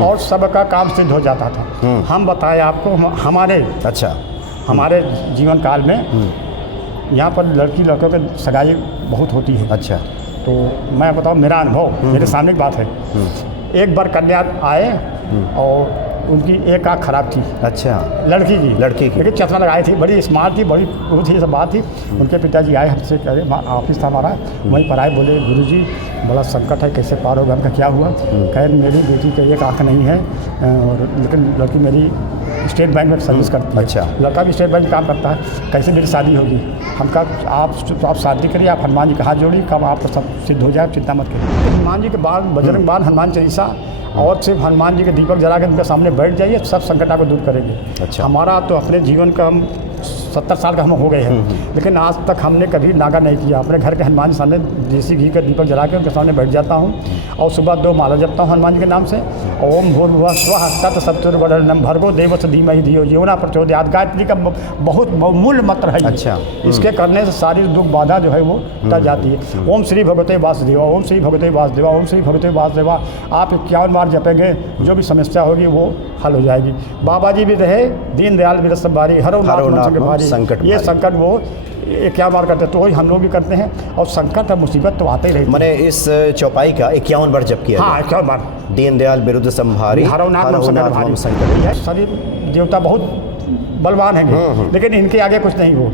और सबका काम सिद्ध हो जाता था। हम बताए आपको हमारे हमारे जीवन काल में यहाँ पर लड़की लड़कों के सगाई बहुत होती है। अच्छा। तो मैं बताऊँ मेरा अनुभव, मेरे सामने की बात है। एक बार कन्या आए और उनकी एक आँख खराब थी। अच्छा। लड़की की लेकिन चश्मा लगाई थी, बड़ी स्मार्ट थी, बड़ी वो थी, सब बात थी। उनके पिताजी आए हमसे, कह रहे ऑफिस था हमारा, वहीं पर आए, बोले गुरुजी बड़ा संकट है, कैसे पार होगा? हमका क्या हुआ? कहे मेरी बेटी का एक आँख नहीं है और लेकिन लड़की मेरी स्टेट बैंक में सर्विस करती है। अच्छा। लड़का भी स्टेट बैंक में काम करता है, कैसे मेरी शादी होगी? हम कहा आप शादी करिए, आप हनुमान जी का हाथ जोड़िए, कब आप सब सिद्ध हो जाए, चिंता मत करिए। हनुमान जी के बाद बजरंग बाण, हनुमान चालीसा और सिर्फ हनुमान जी के दीपक जला के उनके सामने बैठ जाइए, सब संकट आपको दूर करेंगे। अच्छा। हमारा तो अपने जीवन का 70 साल का हम हो गए हैं, लेकिन आज तक हमने कभी नागा नहीं किया। अपने घर के हनुमान जी सामने देसी घी का दीपक जला के उनके सामने बैठ जाता हूँ और सुबह 2 माला जपता हूँ हनुमान जी के नाम से। ओम भूर्भुवः स्वः तत्सवितुर्वरेण्यं भर्गो देवस्य धीमहि धियो यो नः प्रचोदयात्। गायत्री का बहुत मूल मंत्र है। अच्छा। इसके करने से सारी दुख बाधा जो है वो टल जाती है। ओम श्री भगवते वासुदेवा, ओम श्री भगवते वासुदेवा, ओम श्री भगवते वासुदेवा। आप 51 बार जपेंगे, जो भी समस्या होगी वो हल हो जाएगी। बाबा जी भी रहे, दीनदयाल भी रस बारी, हरो नाथ मन संकट, ये संकट वो क्या बार करते हैं, तो वही हम लोग भी करते हैं। और संकट और मुसीबत तो आते ही रहते हैं। मैंने इस चौपाई का 51 बार जप किया। हाँ, 51 बार। दीनदयाल बिरुद्ध संभारी, हरो नाथ मन संकट। शरीर देवता बहुत बलवान हैं, लेकिन इनके आगे कुछ नहीं हो।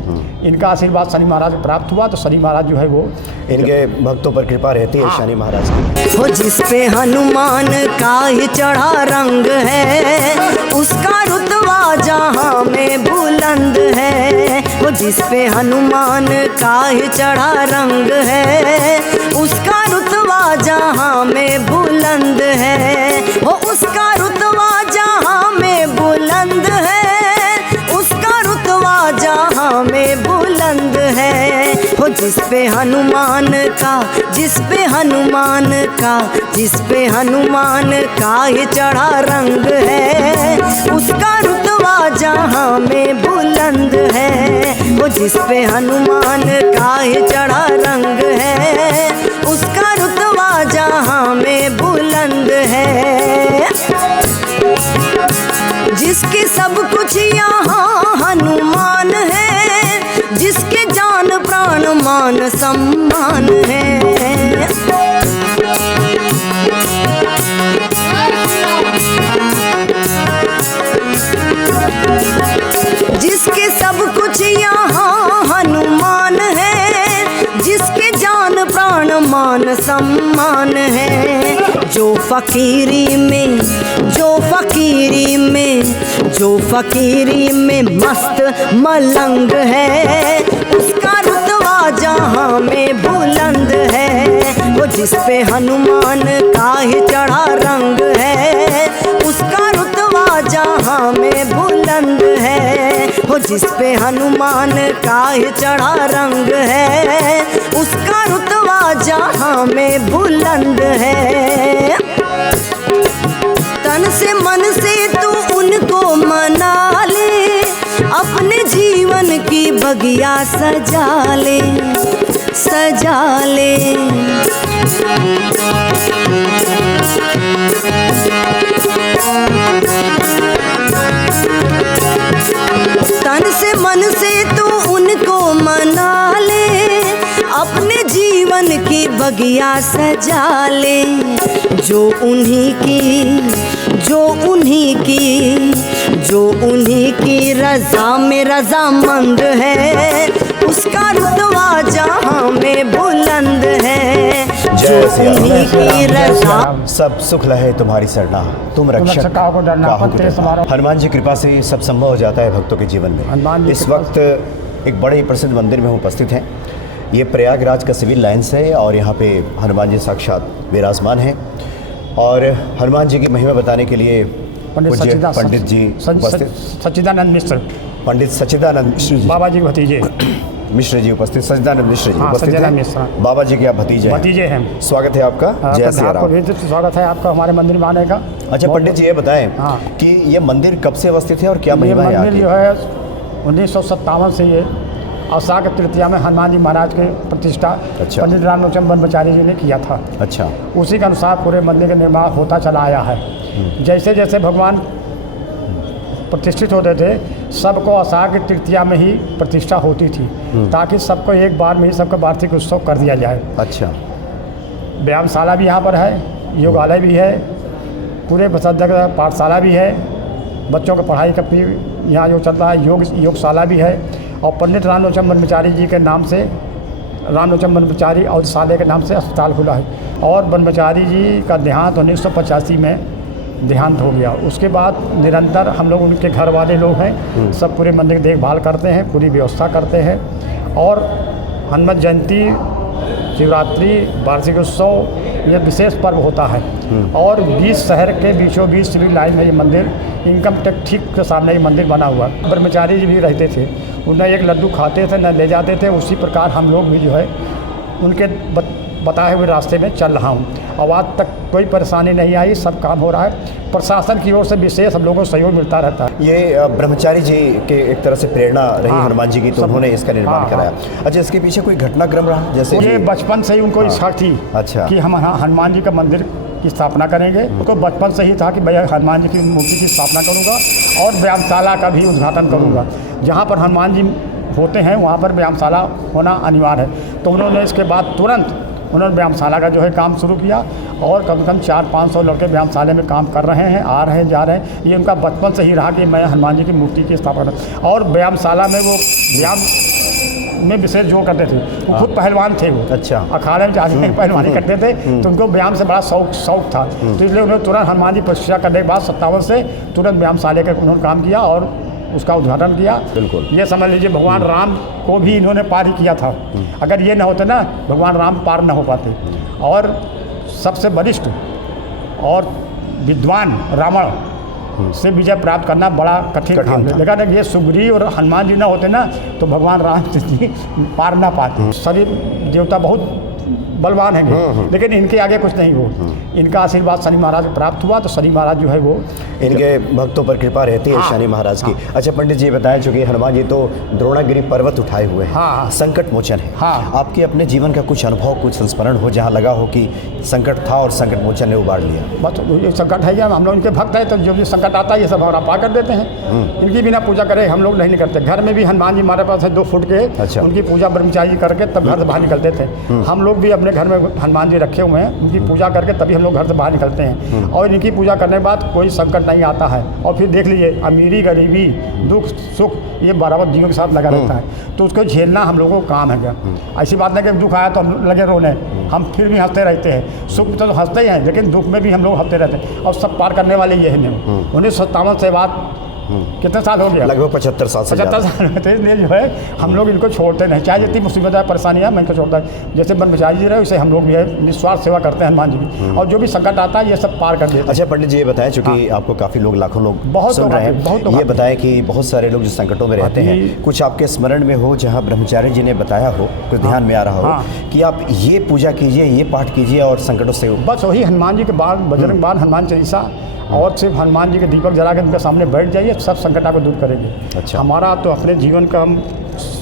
इनका आशीर्वाद शनि महाराज को प्राप्त हुआ, तो शनि महाराज जो है वो इनके भक्तों पर कृपा रहती है। शनि महाराज की वो जिस पे हनुमान का ही चढ़ा रंग है, उसका रुतबा जहाँ में बुलंद है। वो जिस पे हनुमान का ही चढ़ा रंग है, उसका रुतबा जहाँ में बुलंद है। वो उसका रुतबा जहाँ में बुलंद है, उसका रुतबा जहाँ में बुलंद है। वो जिस पे हनुमान का, जिस पे हनुमान का, जिस पे हनुमान का ये चढ़ा रंग है, उसका रुतबा जहाँ में बुलंद है। वो जिस पे हनुमान का ये चढ़ा रंग है, उसका रुतबा जहाँ में बुलंद है। जिसके सब कुछ यहाँ हनुमान है, जिसके जान प्राण मान सम्मान है। जिसके सब कुछ यहाँ हनुमान है, जिसके जान प्राण मान सम्मान है। जो फकीरी में, जो फकीरी में, जो फकीरी में मस्त मलंग है, उसका रुतबा जहाँ में बुलंद है। वो जिस पे हनुमान का ही चढ़ा रंग है, उसका रुतबा जहाँ में बुलंद है। वो जिस पे हनुमान का ही चढ़ा रंग है, उसका रुतबा जहाँ में बुलंद है। तन से मन से तू उनको मना ले, अपने जीवन की बगिया सजा ले, सजा ले। तन से मन से तू उनको मना ले, अपने जीवन की बगिया सजा ले। जो उन्हीं की, जो उन्हीं की, जो उन्हीं की रज़ा में रज़ामंद है, उसका रुतबा जहाँ में बुलंद है। जो उन्हीं की रज़ा। सब सुख लहे तुम्हारी सरना, तुम रक्षक काहू डरना, हनुमान जी कृपा से सब संभव हो जाता है भक्तों के जीवन में। इस वक्त एक बड़े प्रसिद्ध मंदिर में हम उपस्थित हैं। ये प्रयागराज का सिविल लाइन्स है और यहाँ पे हनुमान जी साक्षात विराजमान हैं। और हनुमान जी की महिमा बताने के लिए पंडित जी उपस्थित, सच्चिदानंद मिश्र, पंडित सच्चिदानंद मिश्र जी, बाबा जी भतीजे मिश्र जी उपस्थित, सच्चिदानंद मिश्र जी उपस्थित हैं। बाबा जी के आप भतीजे हैं। स्वागत है आपका। जय श्री राम। स्वागत है आपका हमारे मंदिर में आने का। अच्छा पंडित जी ये बताएं कि ये मंदिर कब से अवस्थित है और क्या महिमा है? मंदिर जो है 1957 से ये अषाढ़ तृतीया में हनुमान जी महाराज के प्रतिष्ठा पंडित रामलोचन ब्रह्मचारी जी ने किया था। अच्छा। उसी के अनुसार पूरे मंदिर का निर्माण होता चला आया है। जैसे जैसे भगवान प्रतिष्ठित होते थे सबको आषाढ़ की तृतीया में ही प्रतिष्ठा होती थी, ताकि सबको एक बार में ही सबका वार्षिक उत्सव कर दिया जाए। अच्छा। व्यायामशाला भी यहाँ पर है, योगालय भी है, पूरे बसंत पाठशाला भी है, बच्चों को पढ़ाई का भी यहाँ जो चल रहा है, योगशाला भी है। और पंडित रामलोचन ब्रह्मचारी जी के नाम से, रामलोचन ब्रह्मचारी औषधालय के नाम से अस्पताल खुला है। और ब्रह्मचारी जी का देहांत 1985 में देहांत हो गया। उसके बाद निरंतर हम लोग, उनके घर वाले लोग हैं, सब पूरे मंदिर की देखभाल करते हैं, पूरी व्यवस्था करते हैं। और हनुमत जयंती, शिवरात्रि, वार्षिक उत्सव, यह विशेष पर्व होता है। और 20 शहर के बीचों बीच सिविल लाइन में ये मंदिर, इनकम टैक्स ठीक के सामने ये मंदिर बना हुआ। ब्रह्मचारी जी भी रहते थे, उन्हें एक लड्डू खाते थे न ले जाते थे। उसी प्रकार हम लोग भी जो है उनके बताए हुए रास्ते में चल रहा हूँ। और आज तक कोई परेशानी नहीं आई, सब काम हो रहा है। प्रशासन की ओर से विशेष हम लोगों को सहयोग मिलता रहता है। ये ब्रह्मचारी जी के एक तरह से प्रेरणा रही हनुमान जी की, तो उन्होंने इसका निर्माण कराया। अच्छा, इसके पीछे कोई घटनाक्रम रहा? जैसे मुझे बचपन से ही उनको इच्छा थी अच्छा कि हम हनुमान जी का मंदिर की स्थापना करेंगे। उनको बचपन से ही था कि भैया हनुमान जी की मूर्ति की स्थापना करूँगा और व्यायामशाला का भी उद्घाटन करूँगा। जहाँ पर हनुमान जी होते हैं वहाँ पर व्यायामशाला होना अनिवार्य है। तो उन्होंने इसके बाद तुरंत उन्होंने व्यायामशाला का जो है काम शुरू किया। और कम से कम 400-500 लड़के व्यायामशाला में काम कर रहे हैं, आ रहे हैं, जा रहे हैं। ये उनका बचपन से ही रहा कि मैं हनुमान जी की मूर्ति की स्थापना। और व्यायामशाला में वो व्यायाम में विशेष जोर करते थे। वो खुद पहलवान थे, वो अच्छा अखाड़े में जाके पहलवानी करते थे। तो उनको व्यायाम से बड़ा शौक था। तो इसलिए उन्होंने तुरंत हनुमान जी प्रतिष्ठा करने के बाद 57 से तुरंत व्यायामशाला का उन्होंने काम किया और उसका उद्घाटन किया। बिल्कुल। ये समझ लीजिए भगवान राम को भी इन्होंने पार ही किया था। अगर ये न होते ना, भगवान राम पार न हो पाते। और सबसे वरिष्ठ और विद्वान रावण से विजय प्राप्त करना बड़ा कठिन था। लेकिन ये सुग्रीव और हनुमान जी न होते ना, तो भगवान राम जी पार ना पाते। सभी देवता बहुत बलवान हैं, लेकिन इनके आगे कुछ नहीं हो। इनका आशीर्वाद शनि महाराज को प्राप्त हुआ, तो शनि महाराज जो है वो इनके भक्तों पर कृपा रहती है। शनि महाराज की। अच्छा पंडित जी बताएं, चूँकि हनुमान जी तो द्रोणागिरी पर्वत उठाए हुए हैं, संकट मोचन है। आपके अपने जीवन का कुछ अनुभव, कुछ संस्मरण हो जहाँ लगा हो कि संकट था और संकट मोचन ने उबार लिया? बस ये संकट है, हम लोग इनके भक्त हैं, तो जो भी संकट आता है ये सब हमारा पार कर देते हैं। इनकी बिना पूजा करे हम लोग नहीं करते। घर में भी हनुमान जी हमारे पास है 2 फुट के। अच्छा। उनकी पूजा ब्रह्मचारी करके तब घर से बाहर निकलते थे। हम लोग भी अपने घर में हनुमान जी रखे हुए हैं, उनकी पूजा करके तभी हम लोग घर से बाहर निकलते हैं। और इनकी पूजा करने के बाद कोई संकट नहीं आता है। और फिर देख लीजिए, अमीरी गरीबी दुख सुख ये बराबर जीवन के साथ लगा रहता है। तो उसको झेलना हम लोगों को काम है क्या? ऐसी बात नहीं कि दुख आया तो हम लगे रोने, हम फिर भी हंसते रहते हैं। सुख तो हंसते ही हैं, लेकिन दुख में भी हम लोग हंसते रहते हैं। और सब पार करने वाले ये हैं। 1957 से बात कितने साल हो गया? लगभग 75 साल। 75 साल में थे। इसलिए जो है हम लोग इनको छोड़ते नहीं, चाहे जितनी मुसीबत है परेशानियाँ, मैं इनको छोड़ता है। जैसे ब्रह्मचारी जी रहे वैसे हम लोग भी है, निस्वार्थ सेवा करते हैं हनुमान जी की। और जो भी संकट आता है ये सब पार कर देते हैं। अच्छा पंडित जी ये बताएं, चूँकि आपको काफ़ी लोग, लाखों लोग सुन रहे हैं, ये बताएं कि बहुत सारे लोग जो संकटों में रहते हैं, कुछ आपके स्मरण में हो जहाँ ब्रह्मचारी जी ने बताया हो, कुछ ध्यान में आ रहा हो कि आप ये पूजा कीजिए, ये पाठ कीजिए और संकटों से? बस वही हनुमान जी के बाद, बजरंग बाण, हनुमान चालीसा और सिर्फ हनुमान जी के दीपक जला के उनके सामने बैठ जाइए, सब संकट आपको दूर करेंगे। अच्छा। हमारा तो अपने जीवन का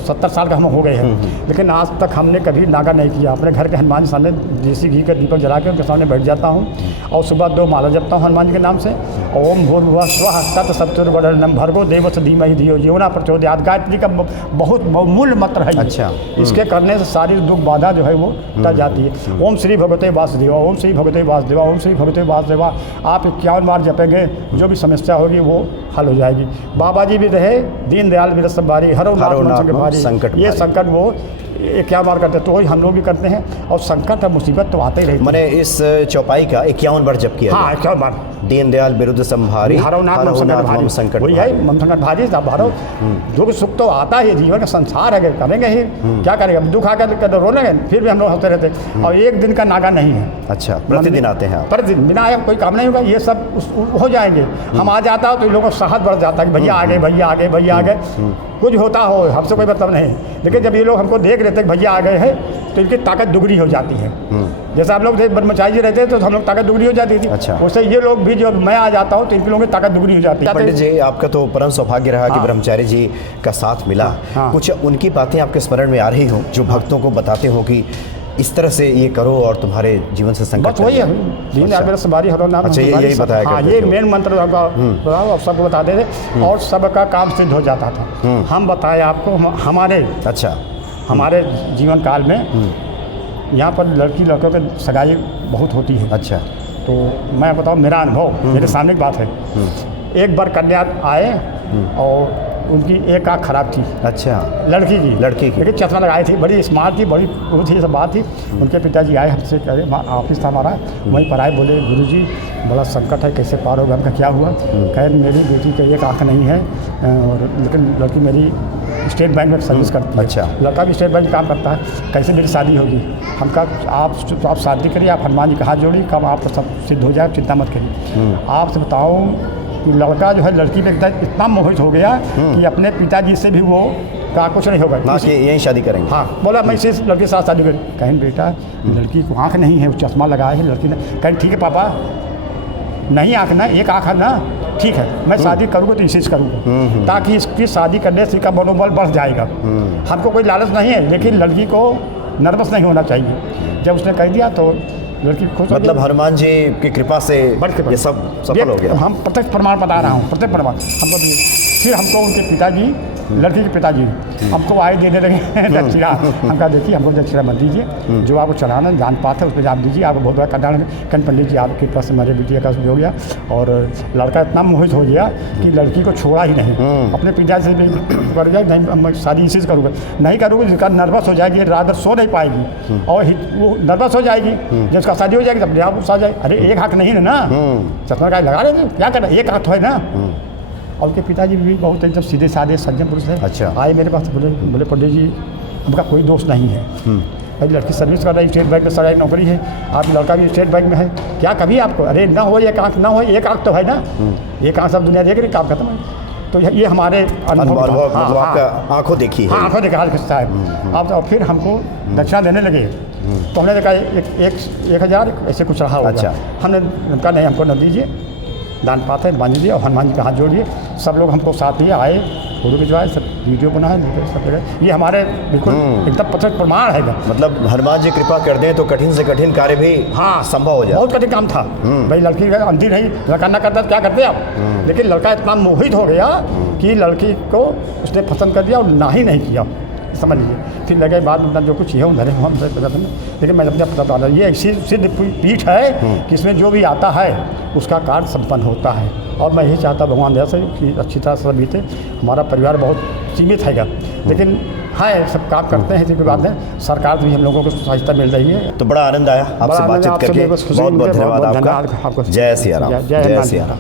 70 साल का हम हो गए हैं, लेकिन आज तक हमने कभी नागा नहीं किया। अपने घर के हनुमान जी सामने देसी घी का दीपक जला के उनके सामने बैठ जाता हूँ और सुबह 2 माला जपता हूँ हनुमान जी के नाम से। ओम भूर्भुवः स्वः तत्सवितुर्वरेण्यं भर्गो देवस्य धीमहि धियो यो न प्रचोदयात्। गायत्री का बहुत मूल्य मंत्र है। अच्छा। इसके करने से सारी दुख बाधा जो है वो टल जाती है। ओम श्री भगवते वासुदेवा, ओम श्री भगवते वासुदेवा, ओम श्री भगवते वासुदेवा। आप 51 बार जपेंगे, जो भी समस्या होगी वो हल हो जाएगी। बाबा जी भी रहे, दीनदयाल भी रस भारी, हरो नाथ भारी, संकट ये संकट वो क्या बार करते हैं, तो वही हम लोग भी करते हैं। और संकट और मुसीबत तो आते ही रहती है। मैंने इस चौपाई का 51 बार जप किया। हाँ 51 बार। दीनदयाल बिरुद्ध संभारी, हरो नाथ मम संकट वही है, मम संकट भारी। अब हरो दुख सुख तो आता है, जीवन का संसार है, करेंगे ही, क्या करेंगे। अब दुख आकर रोने फिर भी हम लोग हंसते रहते हैं। और एक दिन का नागा नहीं है। अच्छा, प्रतिदिन आते हैं? प्रतिदिन, बिना आए कोई काम नहीं होगा। ये सब हो जाएंगे। हम आ जाता हो तो इन लोगों को साहस बढ़ जाता है कि भैया आ गए, भैया आ गए, भैया आ गए। कुछ होता हो हमसे कोई मतलब नहीं, लेकिन जब ये लोग हमको देख लेते हैं भैया आ गए हैं, तो इनकी ताकत दुगनी हो जाती है। जैसे आप लोग थे ब्रह्मचारी जी रहते तो हम लोग ताकत दुगनी हो जाती थी। अच्छा। वैसे ये लोग भी, जब मैं आ जाता हूँ तो इनके लोगों की ताकत दुगनी हो जाती है। पंडित जी आपका तो परम सौभाग्य रहा कि ब्रह्मचारी जी का साथ मिला। कुछ उनकी बातें आपके स्मरण में आ रही हो जो भक्तों को बताते हो कि इस तरह से ये करो और तुम्हारे जीवन से संकट बस वही है दीन अच्छा। आगे सवारी हरो नाम अच्छा, यही बताया हाँ, करते ये थे। मेन मंत्र बताओ और सबको बता दे और सबका काम सिद्ध हो जाता था। हम बताए आपको हमारे अच्छा हमारे जीवन काल में यहाँ पर लड़की लड़कों के सगाई बहुत होती है। अच्छा तो मैं बताऊँ मेरा अनुभव मेरे सामने की बात है। एक बार कन्या आए और उनकी एक आँख खराब थी, अच्छा लड़की की लेकिन चश्मा लगाई थी, बड़ी स्मार्ट थी, बड़ी वो थी, सब बात थी। उनके पिताजी आए हमसे कह रहे ऑफिस था हमारा, वहीं पर आए, बोले गुरुजी बड़ा संकट है, कैसे पार होगा? हमका क्या हुआ? कहे मेरी बेटी की एक आँख नहीं है और लेकिन लड़की मेरी स्टेट बैंक में सर्विस करती है। अच्छा। लड़का भी स्टेट बैंक में काम करता है, कैसे मेरी शादी होगी? हम कहा आप शादी करिए, आप हनुमान जी का हाथ जोड़िए, कब आप सब सिद्ध हो जाए, चिंता मत करिए। आपसे बताऊँ कि लड़का जो है लड़की पे इतना मोहित हो गया कि अपने पिताजी से भी वो कहा कुछ नहीं होगा, ना कि यहीं शादी करेंगे। हाँ, बोला मैं इसी लड़के के साथ शादी करूँ। कहें बेटा लड़की को आँख नहीं है, वो चश्मा लगाए है लड़की ने। कहें ठीक है पापा, नहीं आँख ना, एक आँख है ना, ठीक है मैं शादी करूँगा तो इसी से करूँगा, ताकि इसकी शादी करने से इसका मनोबल बढ़ जाएगा। हमको कोई लालच नहीं है, लेकिन लड़की को नर्वस नहीं होना चाहिए। जब उसने कह दिया तो लड़की खुश हो मतलब हनुमान जी की कृपा से ये सब सफल हो गया। हम प्रत्यक्ष प्रमाण बता रहा हूँ, प्रत्यक्ष प्रमाण हमको दिए। फिर हमको उनके पिताजी, लड़की के पिताजी हमको आए देने लगे दक्षिणा। हम कहा देखिए हमको दक्षिणा मत दीजिए, जो आपको चढ़ाना जान पात है उस पर आप दीजिए, आपको बहुत बड़ा कल्याण। कन पंडित जी आपके पास हमारे बिटिया का हो गया और लड़का इतना मोहित हो गया कि लड़की को छोड़ा ही नहीं, अपने पिताजी से भी कर गया, नहीं मैं शादी इसी से करूँगा, नहीं करूँगा जिसका नर्वस हो जाएगी, रात भर सो नहीं पाएगी और वो नर्वस हो जाएगी। जब उसका शादी हो जाएगी तब अपने आप उस आ जाए, अरे एक हाथ नहीं है ना, चश्मा का लगा रहे क्या करना, एक हाथ है ना। और उनके पिताजी भी बहुत एकदम सीधे साधे सज्जन पुरुष है। अच्छा। आए मेरे पास, बोले पंडित जी उनका कोई दोष नहीं है, भाई लड़की सर्विस कर रही है, स्टेट बैंक में सरकारी नौकरी है, आप लड़का भी स्टेट बैंक में है, क्या कभी आपको अरे ना हो एक आँख, ना हो एक आँख तो है ना, एक आँख सब दुनिया देख रही, काम खत्म है। तो ये हमारे अनुभव मतलब आपका आंखों देखी है। हाँ, आँखों देखा हाल किस्सा है। अब और फिर हमको दक्षिणा देने लगे तो हमने देखा 1,000 ऐसे कुछ रहा होगा। अच्छा। हमने कहा नहीं हमको न दीजिए, दान पाते हनुमान जी दिए और हनुमान जी का हाथ जोड़िए। सब लोग हमको साथ लिए आए, फोटो खिंचवाए, सब वीडियो बनाए, सब जगह ये हमारे बिल्कुल एकदम प्रत्यक्ष प्रमाण है। मतलब हनुमान जी कृपा कर दें तो कठिन से कठिन कार्य भी हाँ संभव हो जाए। बहुत कठिन काम था भाई, लड़की का अंधी नहीं, लड़का ना करता तो क्या करते आप, लेकिन लड़का इतना मोहित हो गया कि लड़की को उसने पसंद कर दिया और ना ही नहीं किया, समझ लीजिए। फिर लगे बाद में जो कुछ है उधर हम लेकिन मैं अपने पता ये ऐसी सिद्ध पीठ है कि इसमें जो भी आता है उसका कार्य संपन्न होता है। और मैं यही चाहता भगवान दया से कि अच्छी तरह से बीते। हमारा परिवार बहुत सीमित है लेकिन हाँ सब काम करते हैं, इसी के बाद में सरकार से भी हम लोगों को सहायता मिल रही है। तो बड़ा आनंद आया आपसे बातचीत करके, बहुत बहुत धन्यवाद आपका। जय सिया राम। जय सिया राम।